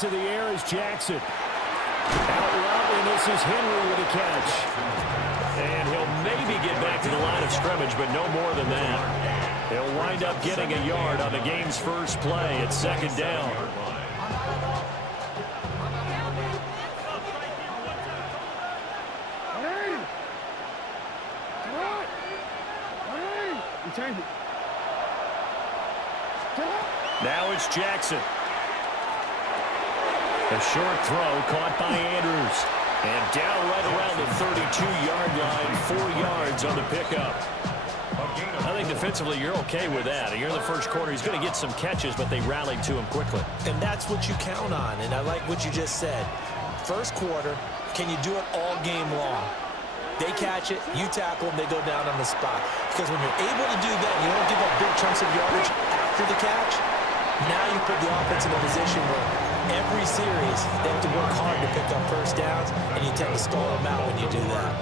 to the air is Jackson. Out route, and this is Henry with a catch. And he'll maybe get back to the line of scrimmage, but no more than that. He'll wind up getting a yard on the game's first play. It's second down. Now it's Jackson. A short throw caught by Andrews. And down right around the 32-yard line, 4 yards on the pickup. I think defensively you're okay with that. You're in the first quarter. He's going to get some catches, but they rallied to him quickly. And that's what you count on, and I like what you just said. First quarter, can you do it all game long? They catch it, you tackle them, they go down on the spot. Because when you're able to do that, you don't give up big chunks of yardage after the catch. Now you put the offense in a position where every series they have to work hard to pick up first downs, and you tend to stall them out when you do that.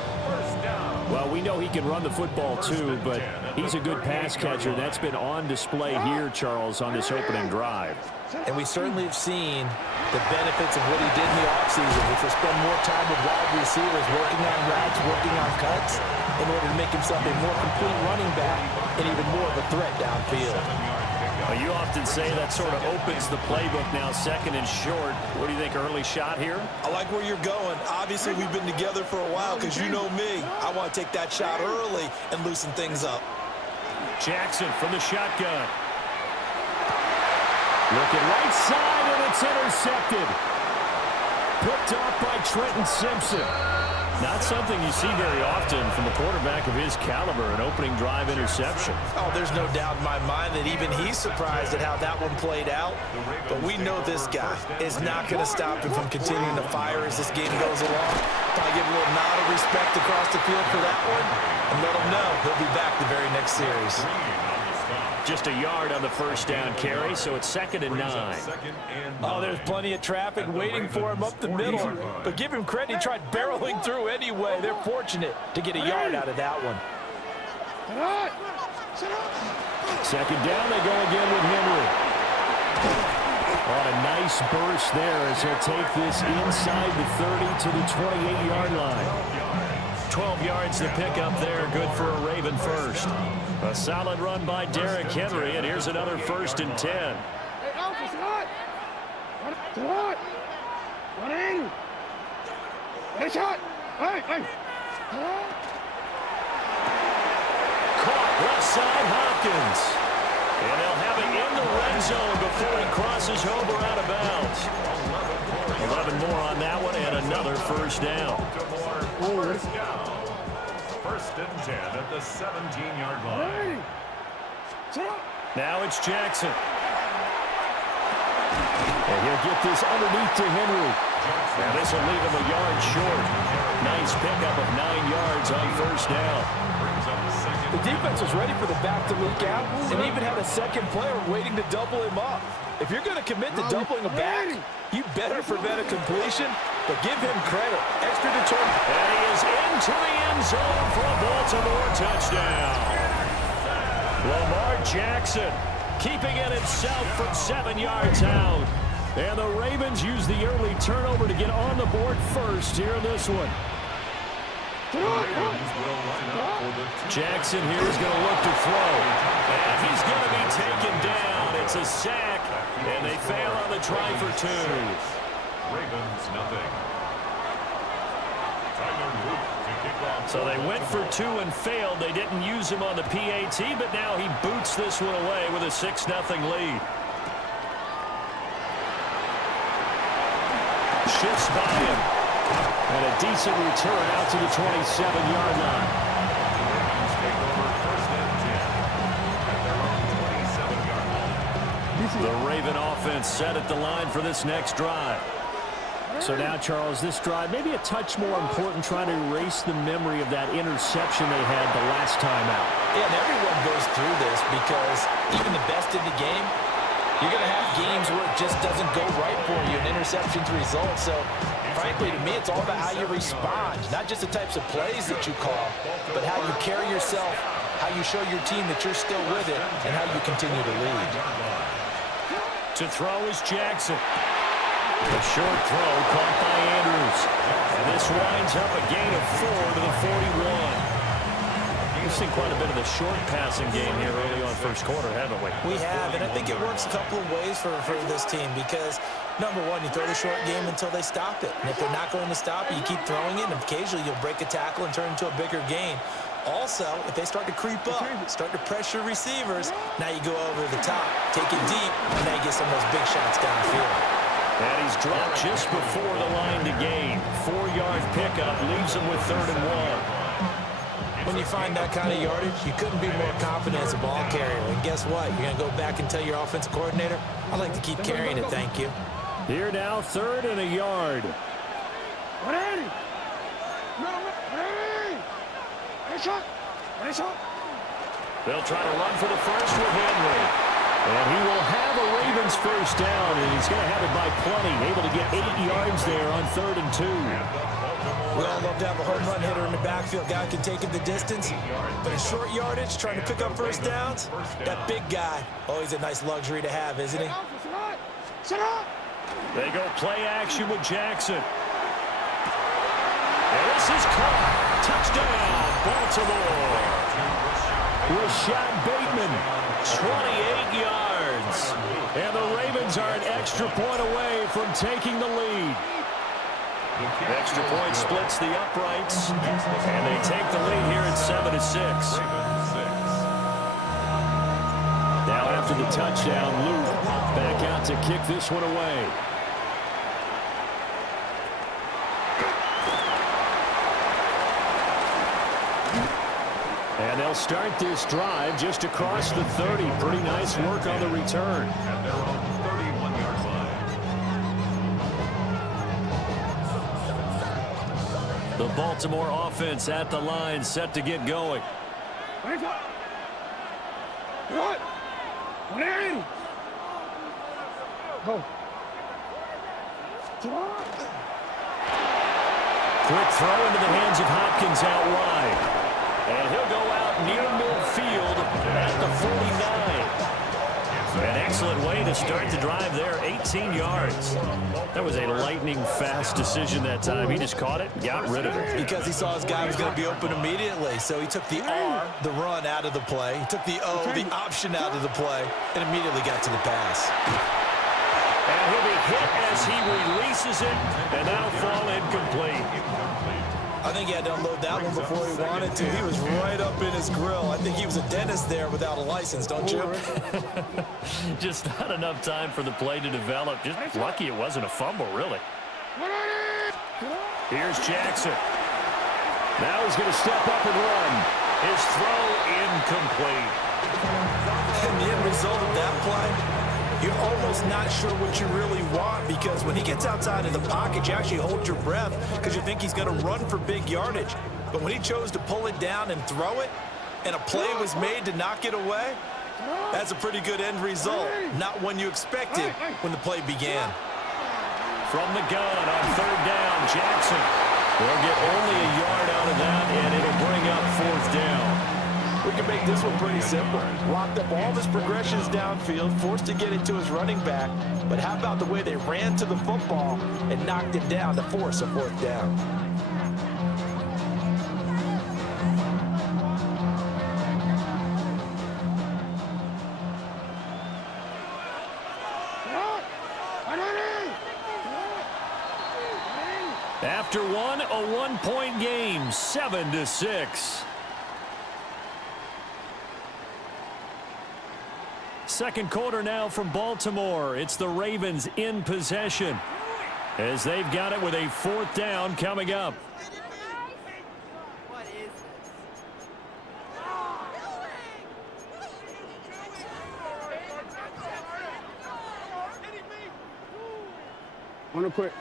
Well, we know he can run the football too, but he's a good pass catcher. That's been on display here, Charles, on this opening drive. And we certainly have seen the benefits of what he did in the offseason, which was spend more time with wide receivers, working on routes, working on cuts, in order to make himself a more complete running back and even more of a threat downfield. Well, you often say that sort of opens the playbook now, second and short. What do you think, early shot here? I like where you're going. Obviously, we've been together for a while because you know me. I want to take that shot early and loosen things up. Jackson from the shotgun. Looking right side, and it's intercepted. Picked off by Trenton Simpson. Not something you see very often from a quarterback of his caliber, an opening drive interception. Oh, there's no doubt in my mind that even he's surprised at how that one played out. But we know this guy is not going to stop him from continuing to fire as this game goes along. Probably give a little nod of respect across the field for that one and let him know he'll be back the very next series. Just a yard on the first down carry, so it's 2nd and 9. Oh, there's plenty of traffic waiting for him up the middle. But give him credit, he tried barreling through anyway. They're fortunate to get a yard out of that one. Second down, they go again with Henry. On a nice burst there as he'll take this inside the 30 to the 28-yard line. 12 yards to pick up there, good for a Raven first. A solid run by Derrick Henry, and here's another 1st and 10. Hey, Alf, it's hot. It's hot. What in? It's hot. Hey. Caught left side, Hopkins. And they'll have it in the red zone before he crosses over out of bounds. 11 more on that one, and another first down. First and 10 at the 17-yard line. Now it's Jackson. And he'll get this underneath to Henry. Now this will leave him a yard short. Nice pickup of 9 yards on first down. The defense was ready for the back to leak out and even had a second player waiting to double him up. If you're going to commit to doubling a back, you better prevent a completion, but give him credit. Extra determined. And he is into the end zone for a Baltimore touchdown. Lamar Jackson keeping it himself from 7 yards out. And the Ravens use the early turnover to get on the board first here in this one. Jackson here is going to look to throw. And he's going to be taken down. It's a sack, and they fail on the try for 2. Ravens nothing. So they went for 2 and failed. They didn't use him on the PAT, but now he boots this one away with a 6-0 lead. Shifts by him. And a decent return out to the 27-yard line. The Raven offense set at the line for this next drive. So now, Charles, this drive maybe a touch more important, trying to erase the memory of that interception they had the last time out. Yeah, and everyone goes through this because even the best in the game, you're going to have games where it just doesn't go right for you, and interceptions result. So, frankly, to me, it's all about how you respond, not just the types of plays that you call, but how you carry yourself, how you show your team that you're still with it, and how you continue to lead. To throw is Jackson. short throw caught by Andrews. And this winds up a gain of 4 to the 41. We've seen quite a bit of the short passing game here early on first quarter, haven't we? We have, and I think it works a couple of ways for this team because, number one, you throw the short game until they stop it. And if they're not going to stop it, you keep throwing it, and occasionally you'll break a tackle and turn into a bigger gain. Also, if they start to creep up, start to pressure receivers, now you go over the top, take it deep, and now you get some of those big shots downfield. And he's dropped just before the line to gain. 4-yard pickup leaves him with 3rd and 1. When you find that kind of yardage, you couldn't be more confident as a ball carrier. And guess what? You're going to go back and tell your offensive coordinator, I'd like to keep carrying it, thank you. Here now, 3rd and a yard. They'll try to run for the first with Henry. And he will have a Ravens first down, and he's going to have it by plenty. Able to get 8 yards there on 3rd and 2. We all love to have a home run hitter in the backfield. Guy can take it the distance. But in short yardage, trying to pick up first downs, that big guy, always a nice luxury to have, isn't he? They go play action with Jackson. And this is caught. Touchdown, Baltimore. Rashad Bateman, 28 yards. And the Ravens are an extra point away from taking the lead. Extra point splits the uprights, and they take the lead here at 7-6. Now after the touchdown, Luke back out to kick this one away. And they'll start this drive just across the 30. Pretty nice work on the return. And they're on the 31-yard line. The Baltimore offense at the line, set to get going. Quick throw into the hands of Hopkins out wide. And he'll go out near midfield at the 49. An excellent way to start the drive there, 18 yards. That was a lightning-fast decision that time. He just caught it, got rid of it. Because he saw his guy was going to be open immediately. So he took the R, the run, out of the play. He took the O, the option, out of the play, and immediately got to the pass. And he'll be hit as he releases it, and that'll fall incomplete. I think he had to unload that one before he wanted to. He was right up in his grill. I think he was a dentist there without a license, don't you? Just not enough time for the play to develop. Just lucky it wasn't a fumble, really. Here's Jackson. Now he's going to step up and run. His throw incomplete. And the end result of that play, you're almost not sure what you really want, because when he gets outside of the pocket, you actually hold your breath because you think he's going to run for big yardage. But when he chose to pull it down and throw it, and a play was made to knock it away, that's a pretty good end result. Not one you expected when the play began. From the gun on 3rd down, Jackson. They'll get only a yard out of that, and it'll bring up 4th down. We can make this one pretty simple. Locked up all of his progressions downfield, forced to get it to his running back. But how about the way they ran to the football and knocked him down to force a 4th down? After one, a one-point game, 7-6. Second quarter now from Baltimore. It's the Ravens in possession as they've got it with a 4th down coming up. One quick.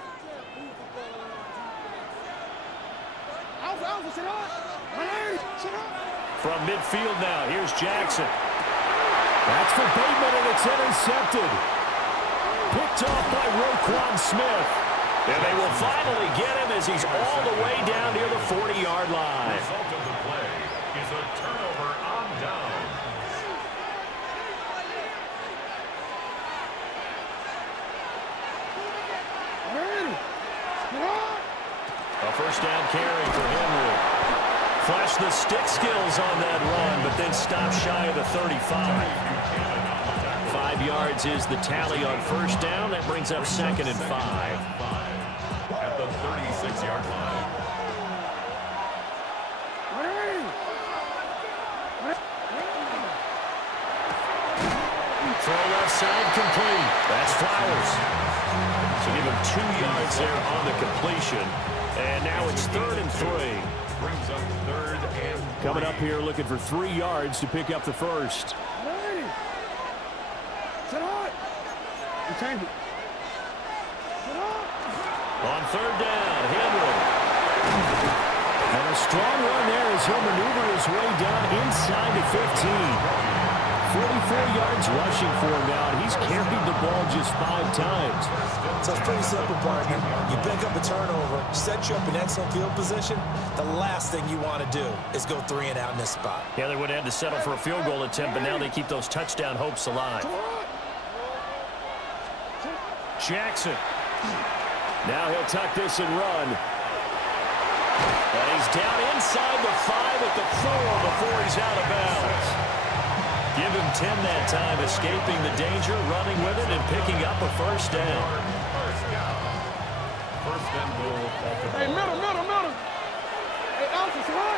From midfield now, here's Jackson. That's for Bateman, and it's intercepted. Picked off by Roquan Smith. And they will finally get him as he's all the way down near the 40-yard line. The result of the play is a turnover on down. first down carry for Henry. Flash the stick skills on that run, but then stop shy of the 35. 5 yards is the tally on first down. That brings up 2nd and 5. At the 36-yard line. Throw left side complete. That's Flowers. So give him 2 yards there on the completion. And now it's 3rd and 3. Brings up 3rd and 3. Coming up here looking for 3 yards to pick up the first. On 3rd down, Henry. And a strong run there as he'll maneuver his way down inside the 15. 44 yards rushing for him now. He's carried the ball just 5 times. So it's pretty simple, partner. You pick up a turnover, set you up in excellent field position. The last thing you want to do is go 3 and out in this spot. Yeah, they would have had to settle for a field goal attempt, but now they keep those touchdown hopes alive. Jackson. Now he'll tuck this and run. And he's down inside the 5 at the 4 before he's out of bounds. Give him 10 that time, escaping the danger, running with it, and picking up a first down. First and goal. Hey, middle. Hey, Alpha, hot.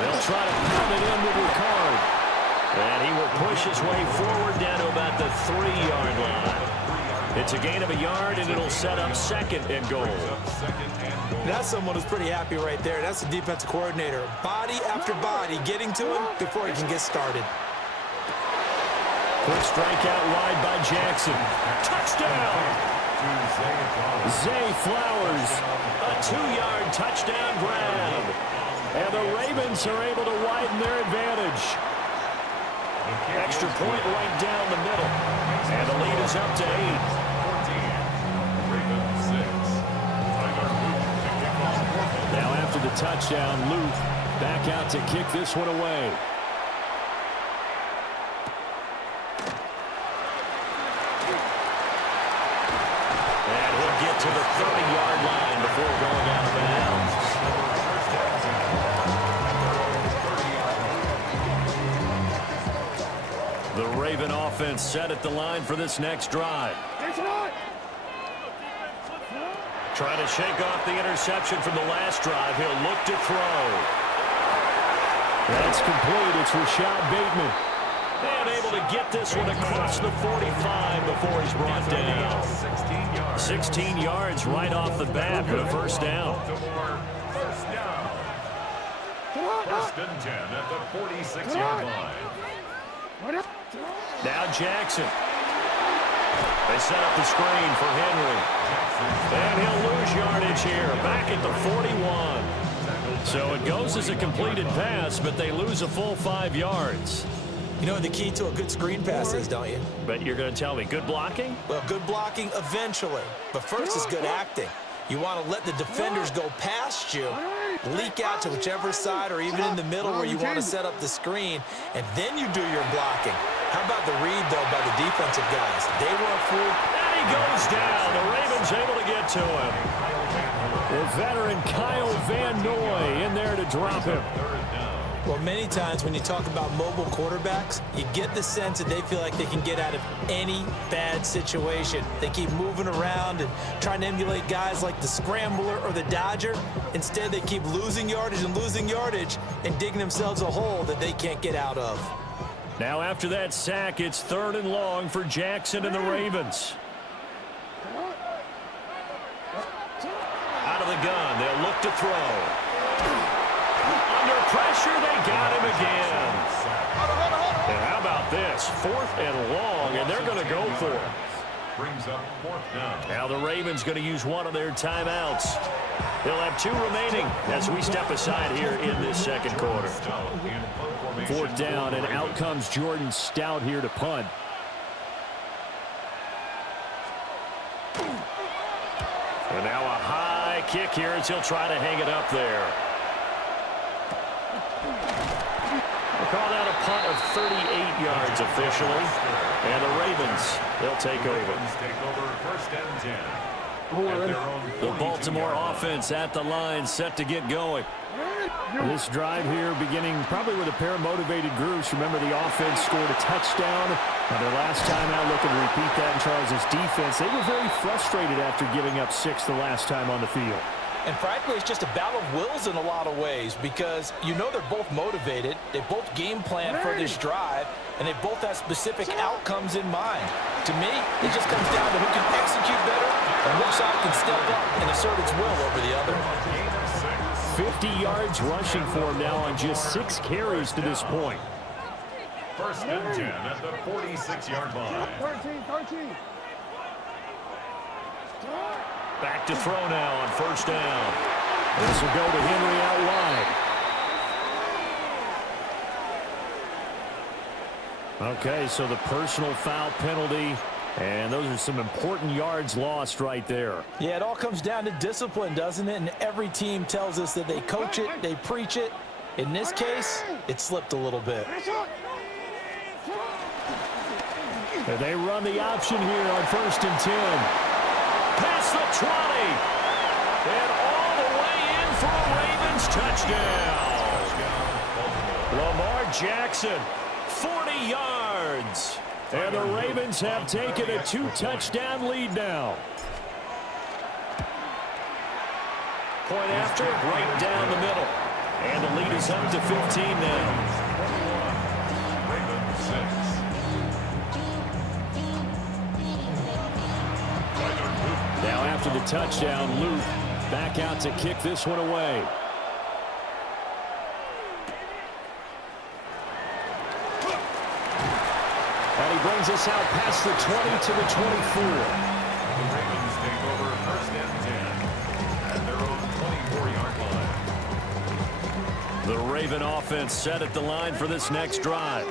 They'll try to pound it in with Ricard. And he will push his way forward down to about the 3-yard line. It's a gain of a yard, and it'll set up 2nd and goal. That's someone who's pretty happy right there. That's the defensive coordinator. Body after body getting to him before he can get started. Quick strike out wide by Jackson. Touchdown! Zay Flowers. A 2-yard touchdown grab. And the Ravens are able to widen their advantage. Extra point right down the middle. And the lead is up to 8. Now after the touchdown, Luke back out to kick this one away. And he'll get to the 30-yard line before going out of bounds. The Raven offense set at the line for this next drive. Trying to shake off the interception from the last drive. He'll look to throw. That's complete. It's Rashad Bateman. And able to get this one across the 45 before he's brought down. 16 yards right off the bat for the first down. First and 10 at the 46-yard line. Now Jackson. They set up the screen for Henry. And he'll lose yardage here, back at the 41. So it goes as a completed pass, but they lose a full 5 yards. You know what the key to a good screen pass is, don't you? But you're going to tell me, good blocking? Well, good blocking eventually. But first is good acting. You want to let the defenders go past you, leak out to whichever side or even in the middle where you want to set up the screen, and then you do your blocking. How about the read, though, by the defensive guys? They weren't fooled. And he goes down. The Ravens able to get to him. The veteran Kyle Van Noy in there to drop him. Well, many times when you talk about mobile quarterbacks, you get the sense that they feel like they can get out of any bad situation. They keep moving around and trying to emulate guys like the Scrambler or the Dodger. Instead, they keep losing yardage and digging themselves a hole that they can't get out of. Now after that sack, it's 3rd and long for Jackson and the Ravens. Out of the gun, they'll look to throw. Under pressure, they got him again. And how about this? 4th and long, and they're going to go for it. Brings up 4th down. Now the Ravens going to use one of their timeouts. They'll have 2 remaining as we step aside here in this second quarter. 4th down, and out comes Jordan Stout here to punt. And now a high kick here as he'll try to hang it up there. We'll call that a punt of 38 yards officially. And the Ravens, they'll take over. Take over 1st and 10. The Baltimore offense at the line, set to get going. This drive here beginning probably with a pair of motivated groups. Remember, the offense scored a touchdown. Now their last time out, looking to repeat that in Charles' defense. They were very frustrated after giving up 6 the last time on the field. And frankly, it's just a battle of wills in a lot of ways because you know they're both motivated. They both game plan for this drive, and they both have specific outcomes in mind. To me, it just comes down to who can execute better and which side can step up and assert its will over the other. 50 yards rushing for him now on just 6 carries to this point. First and 10 at the 46-yard line. 13. Back to throw now on first down. This will go to Henry out wide. Okay, so the personal foul penalty, and those are some important yards lost right there. Yeah, it all comes down to discipline, doesn't it? And every team tells us that they coach it, they preach it. In this case, it slipped a little bit. And they run the option here on first and 10. Past the 20. And all the way in for a Ravens touchdown. Lamar Jackson, 40 yards. And the Ravens have taken a 2-touchdown lead now. Point after, right down the middle. And the lead is up to 15 now. Now after the touchdown, Luke back out to kick this one away. And he brings us out past the 20 to the 24. The Ravens take over first and 10 at their own 24-yard line. The Raven offense set at the line for this next drive.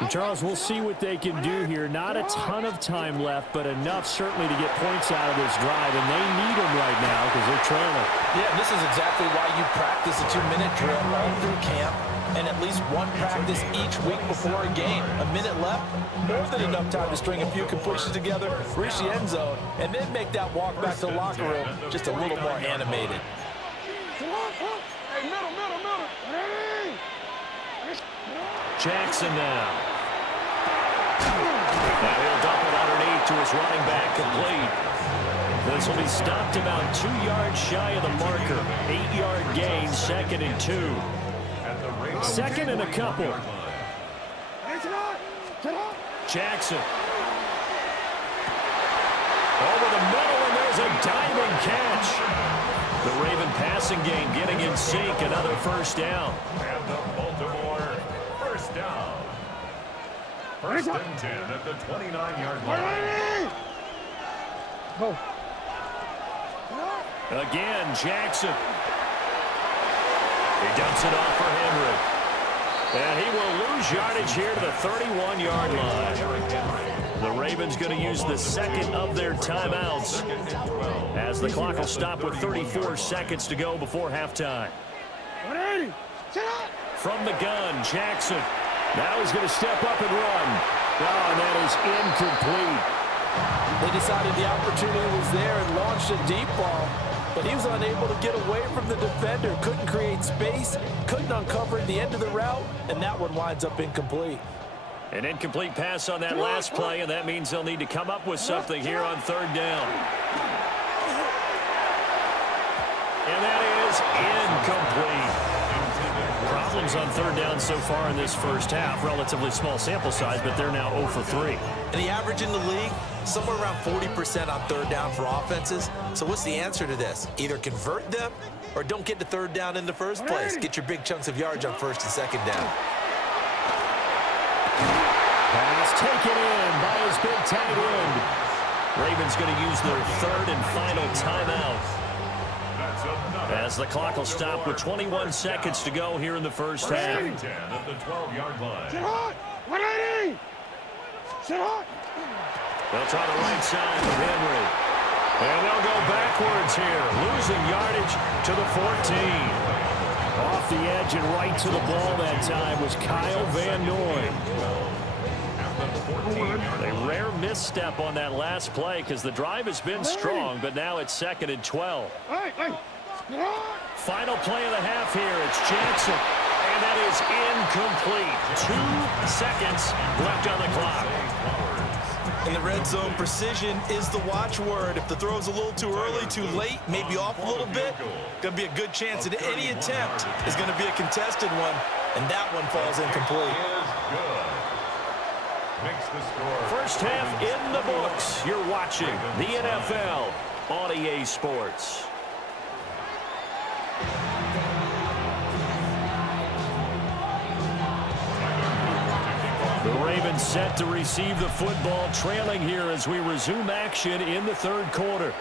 And Charles, we'll see what they can do here. Not a ton of time left, but enough certainly to get points out of this drive, and they need them right now because they're trailing. Yeah, this is exactly why you practice a 2-minute drill all through camp and at least one practice each week before a game. A minute left, more than enough time to string a few completions together, reach the end zone, and then make that walk back to the locker room just a little more animated. Hey, middle. Ready? Jackson now. Now he'll dump it underneath to his running back, complete. This will be stopped about 2 yards shy of the marker. 8-yard gain, 2nd and 2. 2nd and a couple. Jackson. Over the middle, and there's a diving catch. The Raven passing game getting in sync. Another first down. And the Baltimore first down. First and 10 at the 29-yard line. Go. Again, Jackson. He dumps it off for Henry. And he will lose yardage here to the 31-yard line. The Ravens going to use the second of their timeouts as the clock will stop with 34 seconds to go before halftime. From the gun, Jackson. Now he's going to step up and run. Oh, and that is incomplete. They decided the opportunity was there and launched a deep ball, but he was unable to get away from the defender, couldn't create space, couldn't uncover the end of the route, and that one winds up incomplete. An incomplete pass on that last play, and that means they'll need to come up with something here on third down. And that is incomplete. Problems on third down so far in this first half. Relatively small sample size, but they're now 0 for 3. And the average in the league, somewhere around 40% on third down for offenses. So what's the answer to this? Either convert them or don't get to third down in the first place. Get your big chunks of yards on first and second down. Pass taken in by his big tight end. Ravens going to use their third and final timeout as the clock will stop with 21 seconds to go here in the first half. 10 at the 12-yard line. Sit hot. 180. Sit hot. They'll try the right side with Henry. And they'll go backwards here, losing yardage to the 14. Off the edge and right to the ball that time was Kyle Van Noy. 14-yard A line. rare misstep on that last play because the drive has been strong, but now it's 2nd and 12. Hey, hey. Sit hot. Final play of the half here. It's Jackson. And that is incomplete. 2 seconds left on the clock. In the red zone, precision is the watchword. If the throw's a little too early, too late, maybe off a little bit, going to be a good chance that any attempt is going to be a contested one, and that one falls incomplete. Is good. Makes the score. First half in the books. You're watching the NFL on EA Sports. The Ravens set to receive the football, trailing here as we resume action in the 3rd quarter.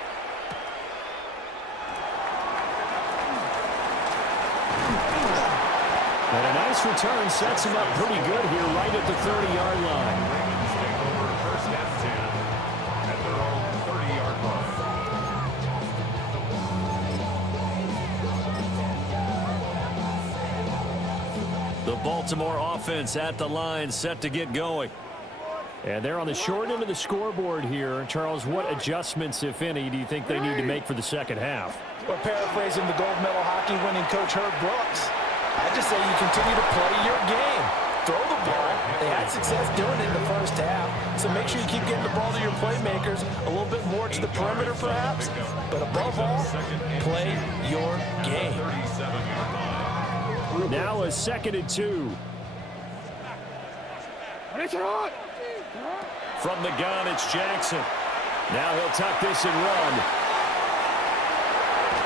And a nice return sets him up pretty good here right at the 30-yard line. Ravens take over 1st and 10 at their own 30-yard line. The Baltimore offense at the line, set to get going. And they're on the short end of the scoreboard here. Charles, what adjustments, if any, do you think they need to make for the 2nd half? Well, paraphrasing the gold medal hockey winning coach Herb Brooks, I just say you continue to play your game. Throw the ball. They had success doing it in the 1st half, so make sure you keep getting the ball to your playmakers, a little bit more to the perimeter perhaps, but above all, play your game. 37-yard line. Now a 2nd and 2. Hey, sit hot. From the gun, it's Jackson. Now he'll tuck this and run.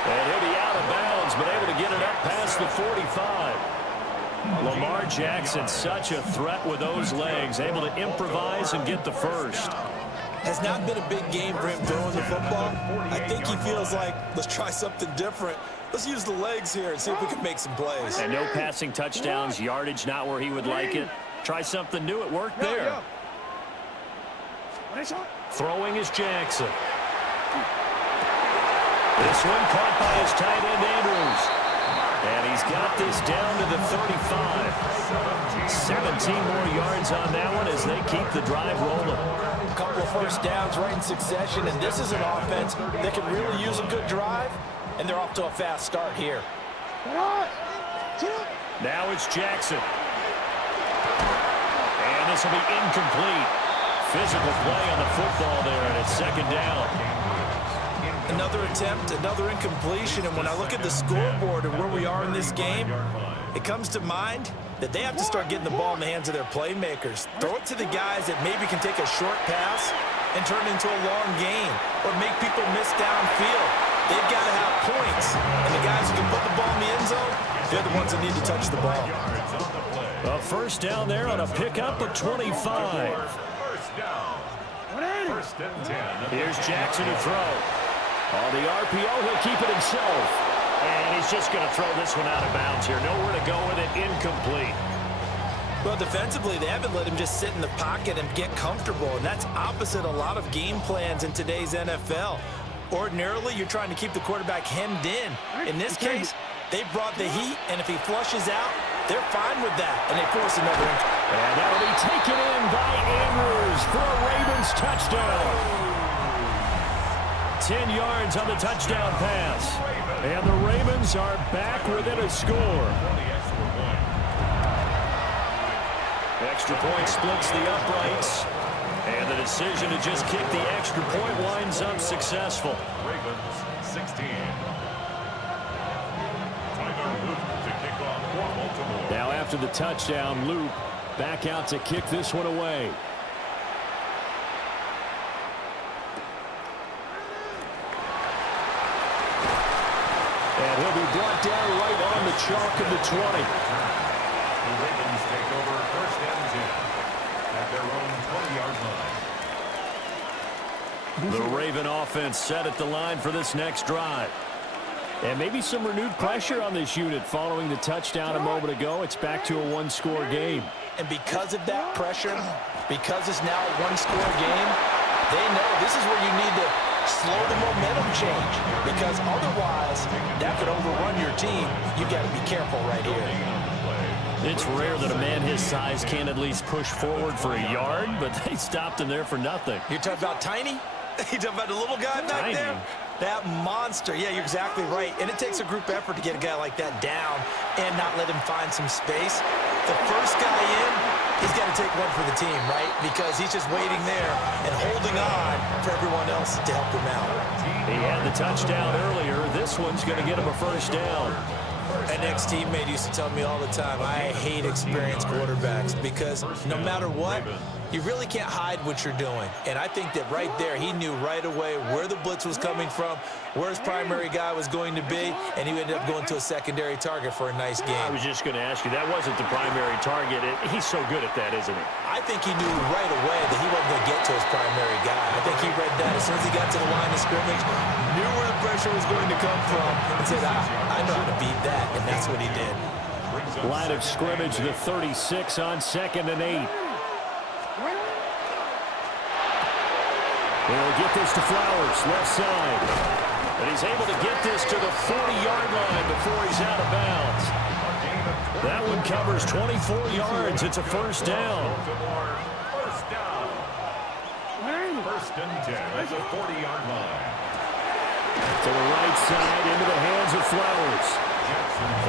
And he'll be out of bounds, but able to get it up past the 45. Lamar Jackson, such a threat with those legs, able to improvise and get the first. Has not been a big game for him throwing the football. I think he feels like, let's try something different. Let's use the legs here and see if we can make some plays. And no passing touchdowns, yardage not where he would like it. Try something new, it worked there. Throwing is Jackson. This one caught by his tight end, Andrews. And he's got this down to the 35. 17 more yards on that one as they keep the drive rolling. A couple of 1st downs right in succession, and this is an offense that can really use a good drive, and they're off to a fast start here. Now it's Jackson. And this will be incomplete. Physical play on the football there, and it's 2nd down. Another attempt, another incompletion, and when I look at the scoreboard and where we are in this game, it comes to mind that they have to start getting the ball in the hands of their playmakers. Throw it to the guys that maybe can take a short pass and turn it into a long gain or make people miss downfield. They've got to have points, and the guys who can put the ball in the end zone, they're the ones that need to touch the ball. A 1st down there on a pickup of 25. 1st down. 1st and 10. Here's Jackson to throw. On the RPO, he'll keep it himself. And he's just going to throw this one out of bounds here. Nowhere to go with it. Incomplete. Well, defensively, they haven't let him just sit in the pocket and get comfortable, and that's opposite a lot of game plans in today's NFL. Ordinarily, you're trying to keep the quarterback hemmed in. In this case, they brought the heat, and if he flushes out, they're fine with that, and they force another incomplete. And that'll be taken in by Andrews for a Ravens touchdown. 10 yards on the touchdown pass. And the Ravens are back within a score. Extra point splits the uprights. And the decision to just kick the extra point winds up successful. Ravens 16. Tyler Luke to kick off for Baltimore. Now after the touchdown, Luke back out to kick this one away. And he'll be brought down right on the chalk of the 20. The Ravens take over 1st and 10 at their own 20-yard line. The Raven offense set at the line for this next drive. And maybe some renewed pressure on this unit following the touchdown a moment ago. It's back to a one-score game. And because of that pressure, because it's now a one-score game, they know this is where you need to slow the momentum change, because otherwise that could overrun your team. You've got to be careful right here. It's rare that a man his size can't at least push forward for a yard, but they stopped him there for nothing. You're talking about tiny? You're talking about the little guy back there? That monster. Yeah, you're exactly right. And it takes a group effort to get a guy like that down and not let him find some space. The first guy in, he's got to take one for the team, right? Because he's just waiting there and holding on for everyone else to help him out. He had the touchdown earlier. This one's going to get him a first down. An ex-teammate used to tell me all the time, I hate experienced quarterbacks because no matter what, you really can't hide what you're doing. And I think that right there, he knew right away where the blitz was coming from, where his primary guy was going to be, and he ended up going to a secondary target for a nice game. I was just going to ask you, that wasn't the primary target. He's so good at that, isn't he? I think he knew right away that he wasn't going to get to his primary guy. I think he read that as soon as he got to the line of scrimmage, knew where the pressure was going to come from, and said, I know how to beat that, and that's what he did. Line of scrimmage, the 36 on 2nd and 8. He'll get this to Flowers, left side. But he's able to get this to the 40-yard line before he's out of bounds. That one covers 24 yards. It's a first down. First and 10 at the 40-yard line. To the right side, into the hands of Flowers.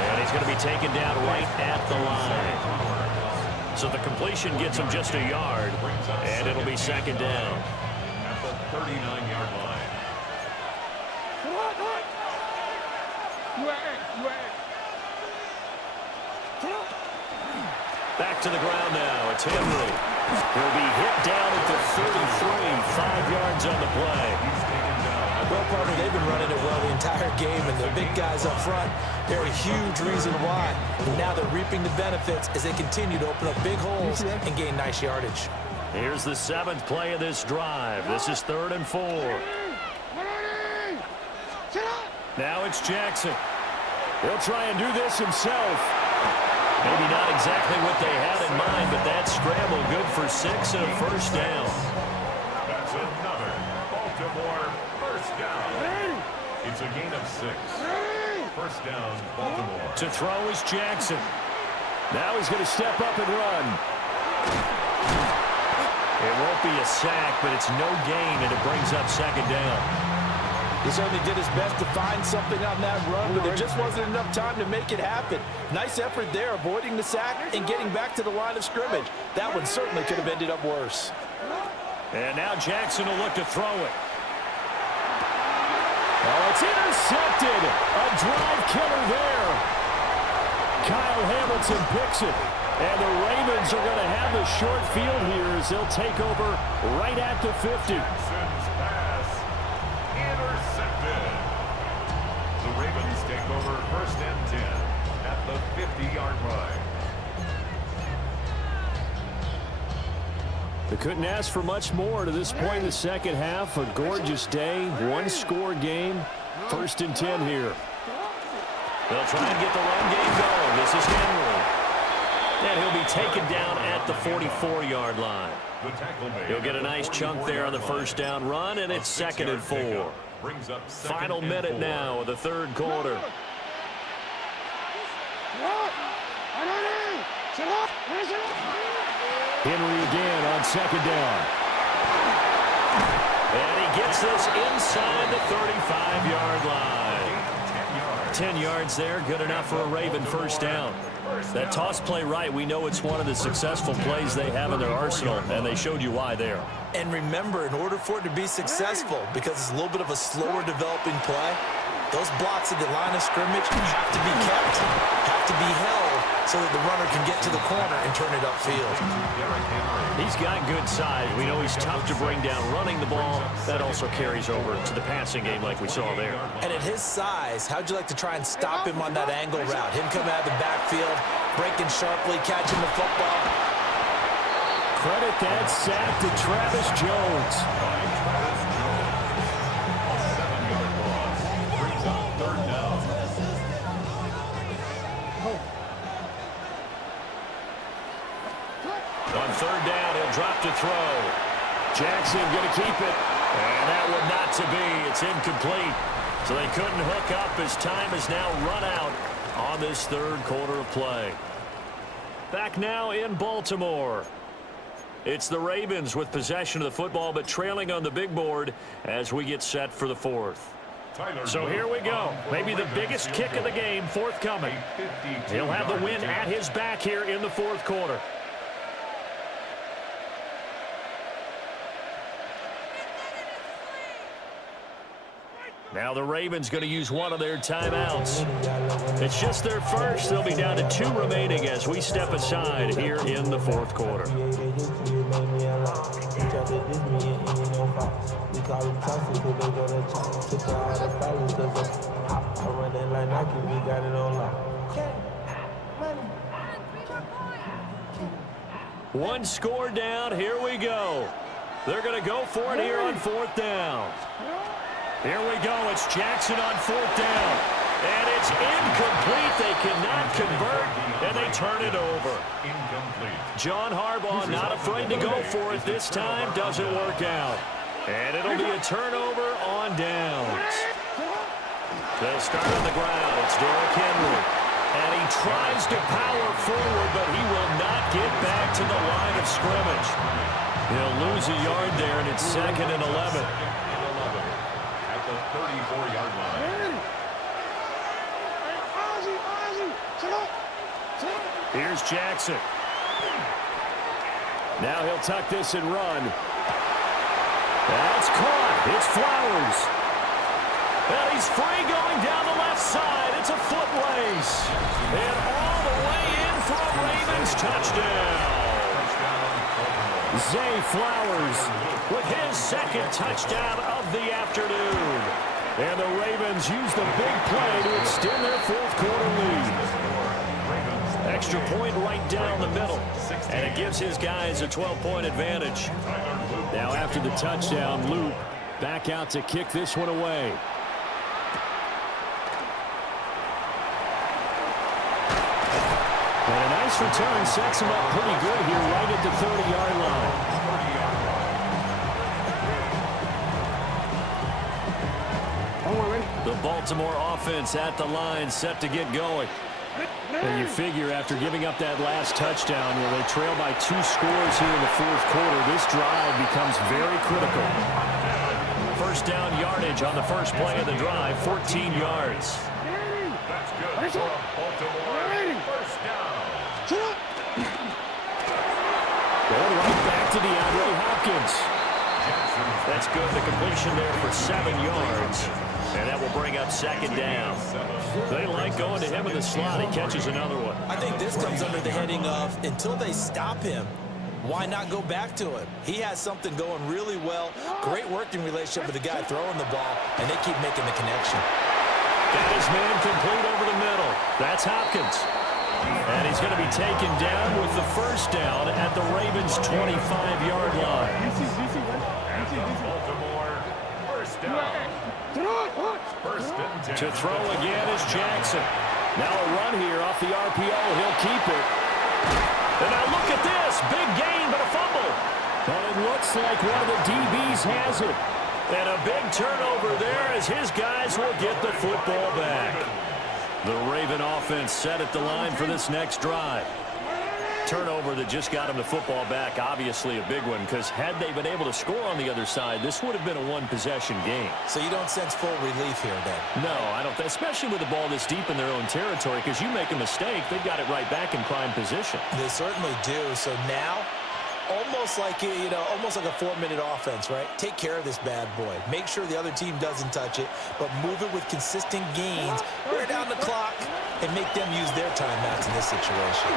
And he's going to be taken down right at the line. So the completion gets him just a yard, and it'll be second down. 39-yard line. Back to the ground now. It's Henry. He'll be hit down at the 33, 5 yards on the play. Well, partner, they've been running it well the entire game, and the big guys up front, they're a huge reason why. And now they're reaping the benefits as they continue to open up big holes and gain nice yardage. Here's the 7th play of this drive. This is 3rd and 4. Now it's Jackson. He'll try and do this himself. Maybe not exactly what they had in mind, but that scramble good for 6 and a first down. That's another Baltimore first down. It's a gain of 6. First down, Baltimore. To throw is Jackson. Now he's going to step up and run. It won't be a sack, but it's no gain, and it brings up second down. He certainly did his best to find something on that run, but there just wasn't enough time to make it happen. Nice effort there, avoiding the sack and getting back to the line of scrimmage. That one certainly could have ended up worse. And now Jackson will look to throw it. Oh, it's intercepted. A drive killer there. Kyle Hamilton picks it. And the Ravens are going to have the short field here as they'll take over right at the 50. Jackson's pass intercepted. The Ravens take over first and 10 at the 50-yard line. They couldn't ask for much more to this point in the second half. A gorgeous day, one-score game. First and 10 here. They'll try and get the run game going. This is Henry. And he'll be taken down at the 44-yard line. He'll get a nice chunk there on the first down run, and it's 2nd and 4. Final minute now of the third quarter. Henry again on second down. And he gets this inside the 35-yard line. 10 yards there, good enough for a Raven first down. That toss play right, we know it's one of the successful plays they have in their arsenal, and they showed you why there. And remember, in order for it to be successful, because it's a little bit of a slower developing play, those blocks at the line of scrimmage have to be kept, have to be held, so that the runner can get to the corner and turn it upfield. He's got good size. We know he's tough to bring down running the ball. That also carries over to the passing game like we saw there. And at his size, how'd you like to try and stop him on that angle route? Him coming out of the backfield, breaking sharply, catching the football. Credit that sack to Travis Jones. On third down, he'll drop to throw. Jackson going to keep it. And that one not to be. It's incomplete. So they couldn't hook up as time is now run out on this third quarter of play. Back now in Baltimore. It's the Ravens with possession of the football, but trailing on the big board as we get set for the fourth. So here we go. Maybe the biggest kick of the game forthcoming. He'll have the win at his back here in the fourth quarter. Now the Ravens going to use one of their timeouts. It's just their first. They'll be down to 2 remaining as we step aside here in the fourth quarter. One score down. Here we go. They're going to go for it here on fourth down. Here we go. It's Jackson on fourth down. And it's incomplete. They cannot convert, and they turn it over. John Harbaugh not afraid to go for it this time. Doesn't work out. And it'll be a turnover on downs. They'll start on the ground. It's Derrick Henry. And he tries to power forward, but he will not get back to the line of scrimmage. He'll lose a yard there, and it's 2nd and 11. 34-yard line. Here's Jackson. Now he'll tuck this and run. That's caught. It's Flowers. And he's free going down the left side. It's a foot race. And all the way in for a Ravens touchdown. Zay Flowers with his 2nd touchdown of the afternoon. And the Ravens use the big play to extend their fourth quarter lead. Extra point right down the middle. And it gives his guys a 12-point advantage. Now after the touchdown, Luke back out to kick this one away. And a nice return sets him up pretty good here right at the 30-yard line. The Baltimore offense at the line set to get going. And you figure after giving up that last touchdown, where they trail by 2 scores here in the fourth quarter, this drive becomes very critical. First down yardage on the first play of the drive, 14 yards. That's good for Baltimore. First down. Going right back to DeAndre Hopkins. That's good. The completion there for 7 yards. And that will bring up 2nd down. They like going to him in the slot. He catches another one. I think this comes under the heading of, until they stop him, why not go back to him? He has something going really well. Great working relationship with the guy throwing the ball, and they keep making the connection. Got his man complete over the middle. That's Hopkins. And he's going to be taken down with the first down at the Ravens' 25-yard line. Baltimore, first down. First and 10. To throw again is Jackson. Now a run here off the RPO. He'll keep it. And now look at this. Big gain, but a fumble. But it looks like one of the DBs has it. And a big turnover there as his guys will get the football back. The Raven offense set at the line for this next drive. Turnover that just got him the football back, obviously a big one, because had they been able to score on the other side, this would have been a one-possession game. So you don't sense full relief here, then? No, I don't, especially with the ball this deep in their own territory, because you make a mistake, they've got it right back in prime position. They certainly do. So now, almost like a 4-minute offense, right? Take care of this bad boy. Make sure the other team doesn't touch it, but move it with consistent gains, wear down the clock, and make them use their timeouts in this situation.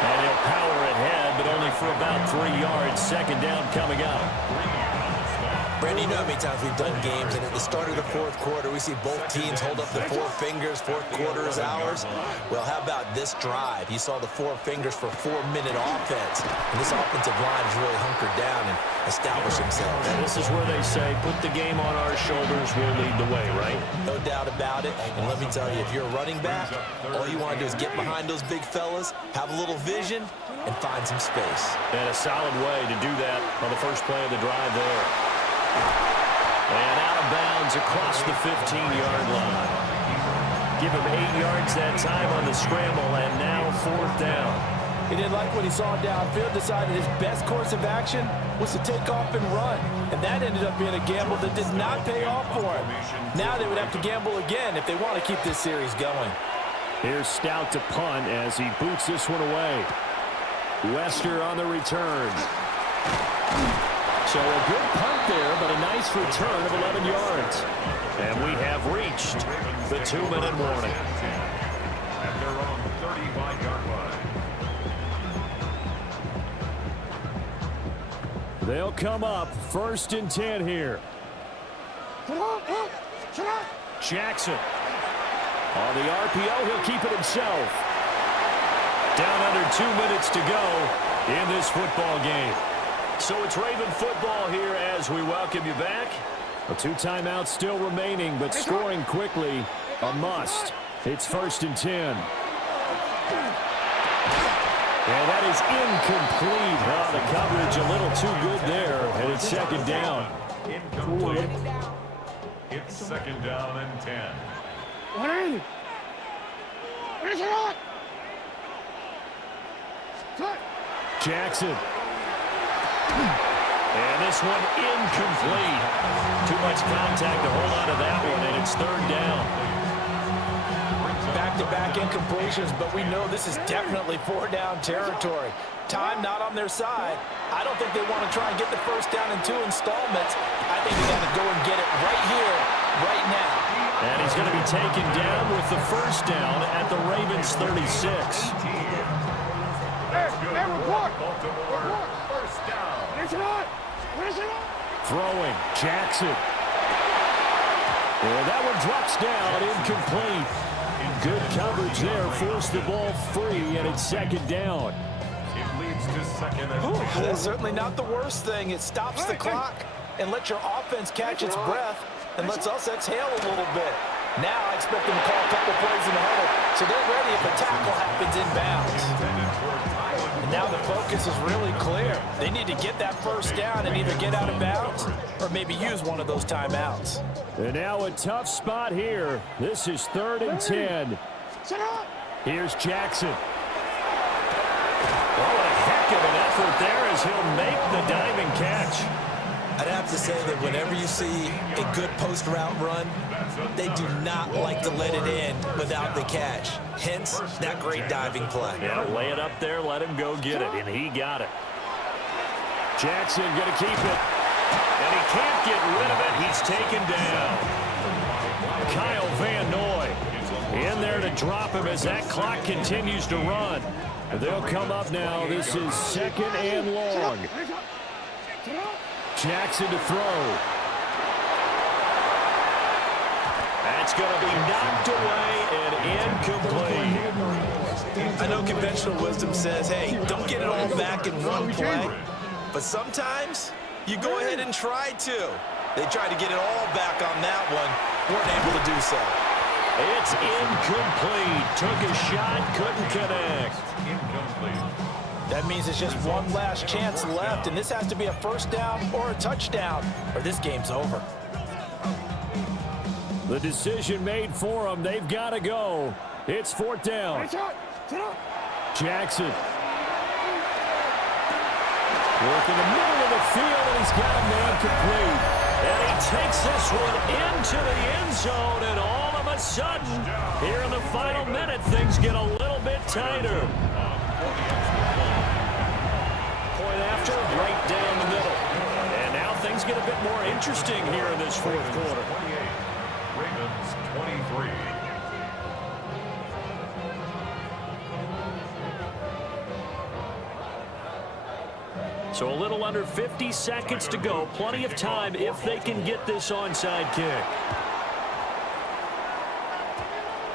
And he'll power ahead, but only for about 3 yards. 2nd down coming up. Brandon, you know how many times we've done games, and at the start of the fourth quarter, we see both teams hold up the 4 fingers, fourth quarter is ours. Well, how about this drive? You saw the 4 fingers for 4-minute offense, and this offensive line has really hunkered down and established themselves. And this is where they say, put the game on our shoulders, we'll lead the way, right? No doubt about it, and let me tell you, if you're a running back, all you want to do is get behind those big fellas, have a little vision, and find some space. And a solid way to do that on the first play of the drive there. And out of bounds across the 15-yard line. Give him 8 yards that time on the scramble, and now 4th down. He didn't like what he saw downfield, decided his best course of action was to take off and run. And that ended up being a gamble that did not pay off for him. Now they would have to gamble again if they want to keep this series going. Here's Stout to punt as he boots this one away. Wester on the return. So a good punt there, but a nice return of 11 yards. And we have reached the 2-minute warning. At their own 35-yard line. They'll come up 1st and 10 here. Jackson. On the RPO, he'll keep it himself. Down under 2 minutes to go in this football game. So it's Raven football here as we welcome you back. 2 timeouts still remaining, but scoring quickly a must. It's 1st and 10. And that is incomplete. Oh, the coverage a little too good there, and it's 2nd down. Incomplete. It's 2nd down and 10. Jackson. And this one incomplete. Too much contact to hold on to that one, and it's 3rd down. Back-to-back incompletions, but we know this is definitely 4-down territory. Time not on their side. I don't think they want to try and get the 1st down in 2 installments. I think they got to go and get it right here, right now. And he's going to be taken down with the 1st down at the Ravens 36. Baltimore, 1st down. Throwing, Jackson. And that one drops down, incomplete. Good coverage there, forced the ball free, and it's 2nd down. It leads to 2nd and 4. That's certainly not the worst thing. It stops the clock and lets your offense catch its breath and lets us exhale a little bit. Now I expect them to call a couple plays in the huddle, so they're ready if a tackle happens inbounds. And now the focus is really clear. They need to get that 1st down and either get out of bounds or maybe use one of those timeouts. And now a tough spot here. This is 3rd and 10. Here's Jackson. Oh, what a heck of an effort there as he'll make the diving catch. I'd have to say that whenever you see a good post route run, they do not like to let it in without the catch. Hence, that great diving play. Yeah, lay it up there, let him go get it, and he got it. Jackson going to keep it, and he can't get rid of it. He's taken down. Kyle Van Noy in there to drop him as that clock continues to run. They'll come up now. This is 2nd and long. Jackson to throw. That's going to be knocked away and incomplete. I know conventional wisdom says, hey, don't get it all back in one play. But sometimes you go ahead and try to. They tried to get it all back on that one. Weren't able to do so. It's incomplete. Took a shot, couldn't connect. Incomplete. That means it's just one last chance left, and this has to be a 1st down or a touchdown, or this game's over. The decision made for them. They've got to go. It's 4th down. Jackson. Working the middle of the field, and he's got a man complete. And he takes this one into the end zone, and all of a sudden, here in the final minute, things get a little bit tighter. Point after, right down the middle. And now things get a bit more interesting here in this 4th quarter. 28, Ravens 23. So a little under 50 seconds to go. Plenty of time if they can get this onside kick.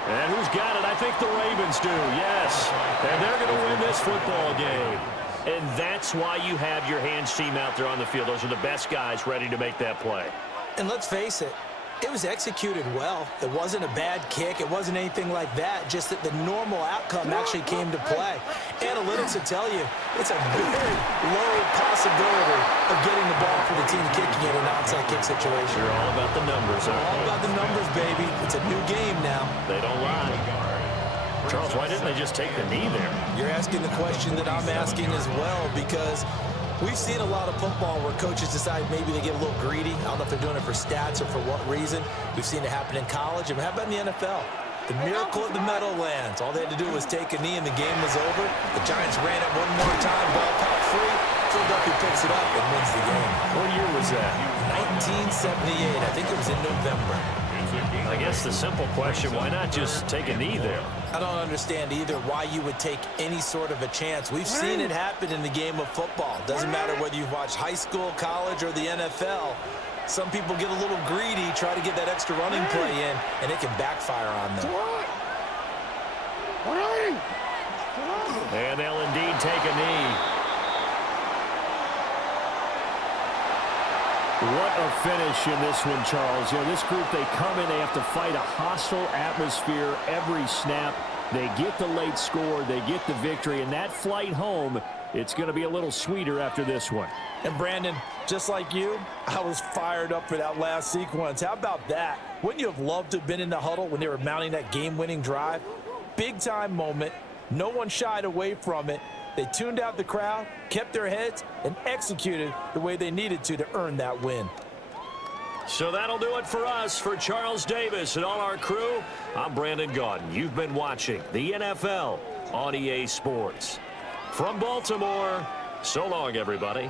And who's got it? I think the Ravens do, yes. And they're going to win this football game. And that's why you have your hands team out there on the field. Those are the best guys ready to make that play. And let's face it, it was executed well. It wasn't a bad kick. It wasn't anything like that. Just that the normal outcome actually came to play. Analytics will tell you it's a very low possibility of getting the ball for the team kicking it in an onside kick situation. You're all about the numbers. All about the numbers, baby. It's a new game now. They don't lie. Charles, why didn't they just take the knee there? You're asking the question that I'm asking as well, because we've seen a lot of football where coaches decide maybe they get a little greedy. I don't know if they're doing it for stats or for what reason. We've seen it happen in college. And how about in the NFL? The miracle of the Meadowlands. All they had to do was take a knee and the game was over. The Giants ran it one more time, ball popped free. Philadelphia picks it up and wins the game. What year was that? 1978. I think it was in November. I guess the simple question, why not just take a knee there? I don't understand either why you would take any sort of a chance. We've seen it happen in the game of football. Doesn't matter whether you've watched high school, college, or the NFL. Some people get a little greedy, try to get that extra running play in, and it can backfire on them. And they'll indeed take a knee. What a finish in this one, Charles. You know, this group, they come in, they have to fight a hostile atmosphere every snap. They get the late score, they get the victory, and that flight home, it's going to be a little sweeter after this one. And Brandon, just like you, I was fired up for that last sequence. How about that? Wouldn't you have loved to have been in the huddle when they were mounting that game-winning drive? Big-time moment. No one shied away from it. They tuned out the crowd, kept their heads, and executed the way they needed to earn that win. So that'll do it for us. For Charles Davis and all our crew, I'm Brandon Gaudin. You've been watching the NFL on EA Sports. From Baltimore, so long, everybody.